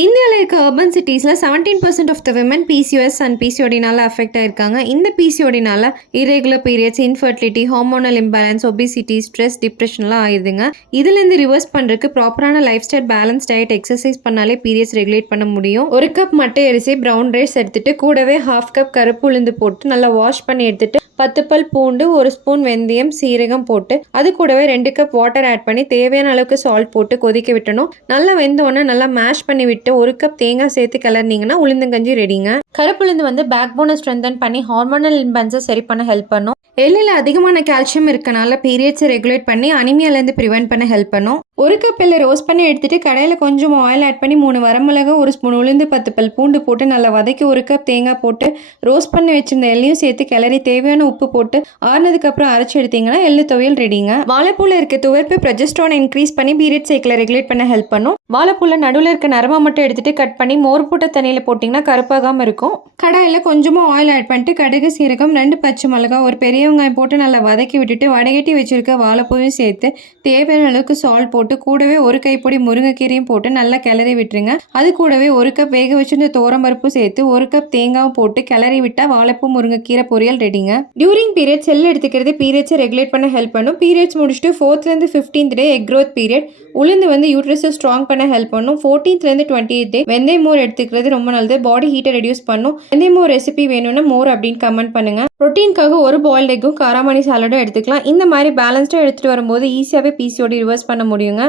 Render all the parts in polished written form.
இந்தியால இருக்க அர்பன் சிட்டீஸ்ல 17% of the women PCOS and பிசிஓடினால அஃபெக்ட் ஆயிருக்காங்க. இந்த பிசிஓடினால irregular periods, infertility, hormonal imbalance, obesity, stress, டிப்ரெஷன்லாம் ஆயிருதுங்க. இதுலேருந்து ரிவர்ஸ் பண்ணுறதுக்கு ப்ராப்பரான lifestyle, balance diet, exercise பண்ணாலே பீரியட்ஸ் ரெகுலேட் பண்ண முடியும். ஒரு கப் மட்டை அரிசி, ப்ரௌன் ரைஸ் எடுத்துட்டு கூடவே ஹாஃப் கப் கருப்பு உளுந்து போட்டு நல்லா வாஷ் பண்ணி எடுத்துட்டு 10 பல் பூண்டு, 1 ஸ்பூன் வெந்தயம், சீரகம் போட்டு அது கூடவே 2 கப் வாட்டர் ஆட் பண்ணி தேவையான அளவுக்கு சால்ட் போட்டு கொதிக்க விட்டணும். நல்லா வெந்தோடனே நல்லா மேஷ் பண்ணி விட்டு 1 கப் தேங்காய் சேர்த்து கிளறினீங்கன்னா உளுந்தங்கஞ்சி ரெடிங்க. கருப்புளுந்து வந்து பேக் போனை ஸ்ட்ரென்தன் பண்ணி ஹார்மோனல் இம்பேலன்ஸை சரி பண்ண ஹெல்ப் பண்ணும். எள்ளில் அதிகமான கால்சியம் இருக்கனால பீரியட்ஸை ரெகுலேட் பண்ணி அனிமியாலேருந்து ப்ரிவென்ட் பண்ண ஹெல்ப் பண்ணும். 1 கப் எள்ளை ரோஸ்ட் பண்ணி எடுத்துட்டு கடையில் கொஞ்சம் ஆயில் ஆட் பண்ணி 3 வரமிளகா, 1 ஸ்பூன் உளுந்து, 10 பல் பூண்டு போட்டு நல்லா வதக்கி 1 கப் தேங்காய் போட்டு ரோஸ்ட் பண்ணி வச்சிருந்த எள்ளையும் சேர்த்து கிளறி தேவையான உப்பு போட்டு ஆறுனதுக்கப்புறம் அரைச்சி எடுத்தீங்கன்னா எள்ளு துவையல் ரெடிங்க. வாழைப்பூல இருக்க துவர்ப்பு ப்ரொஜெஸ்ட்ரானை இன்க்ரீஸ் பண்ணி பீரியட் சைக்கிளை ரெகுலேட் பண்ண ஹெல்ப் பண்ணும். வாழைப்பூல நடுவில் இருக்க நரம்பை மட்டும் எடுத்துட்டு கட் பண்ணி மோர் போட்ட தண்ணியில் போட்டிங்கன்னா கருப்பாகாமல் இருக்கும். கடாயில் கொஞ்சமாக ஆயில் ஆட் பண்ணிட்டு கடுகு, சீரகம், 2 பச்சை மிளகா, ஒரு பெரிய வெங்காயம் போட்டு நல்லா வதக்கி விட்டுட்டு வடகட்டி வச்சிருக்க வாழைப்பூவையும் சேர்த்து தேவையான அளவுக்கு சால்ட் போட்டு கூடவே 1 கைப்பொடி முருங்கைக்கீரையும் போட்டு நல்லா கிளறி விட்டுருங்க. அது கூடவே 1 கப் வேக வச்சிருந்த தோரம்பருப்பு சேர்த்து 1 கப் தேங்காயும் போட்டு கிளறி விட்டா வாழைப்பூ முருங்கைக்கீரை பொரியல் ரெடிங்க. டியூரிங் பீரியட் செல் எடுத்துக்கிறது பீரியட்ஸை ரெகுலேட் பண்ண ஹெல்ப் பண்ணும். பீரியட்ஸ் முடிச்சுட்டு 4th-லேருந்து 15th டே எக் க்ரோத் பீரியட். உளுந்து வந்து யூட்ரஸை ஸ்ட்ராங் பண்ண ஹெல்ப் பண்ணும். 14th-லேருந்து 28th டே வெந்தயம் மோர் எடுத்துக்கிறது ரொம்ப நல்லது. பாடி ஹீட்டை ரெடியூஸ் பண்ணும். வெந்தயம் மோர் ரெசிபி வேணும்னா மோர் அப்படின்னு கமெண்ட் பண்ணுங்க. ப்ரோட்டீனுக்காக 1 பாயில்ட் எக்கும் காராமணி சாலடும் எடுத்துக்கலாம். இந்த மாதிரி பேலன்ஸ்டாக எடுத்துகிட்டு வரும்போது ஈஸியாகவே பிசிஓடி ரிவர்ஸ் பண்ண முடியுங்க.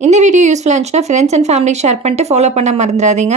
இந்த வீடியோ யூஸ்ஃபுல்லாக இருந்துச்சுன்னா ஃப்ரெண்ட்ஸ் அண்ட் ஃபேமிலி ஷேர் பண்ணிட்டு ஃபாலோ பண்ண மறந்துடாதீங்க.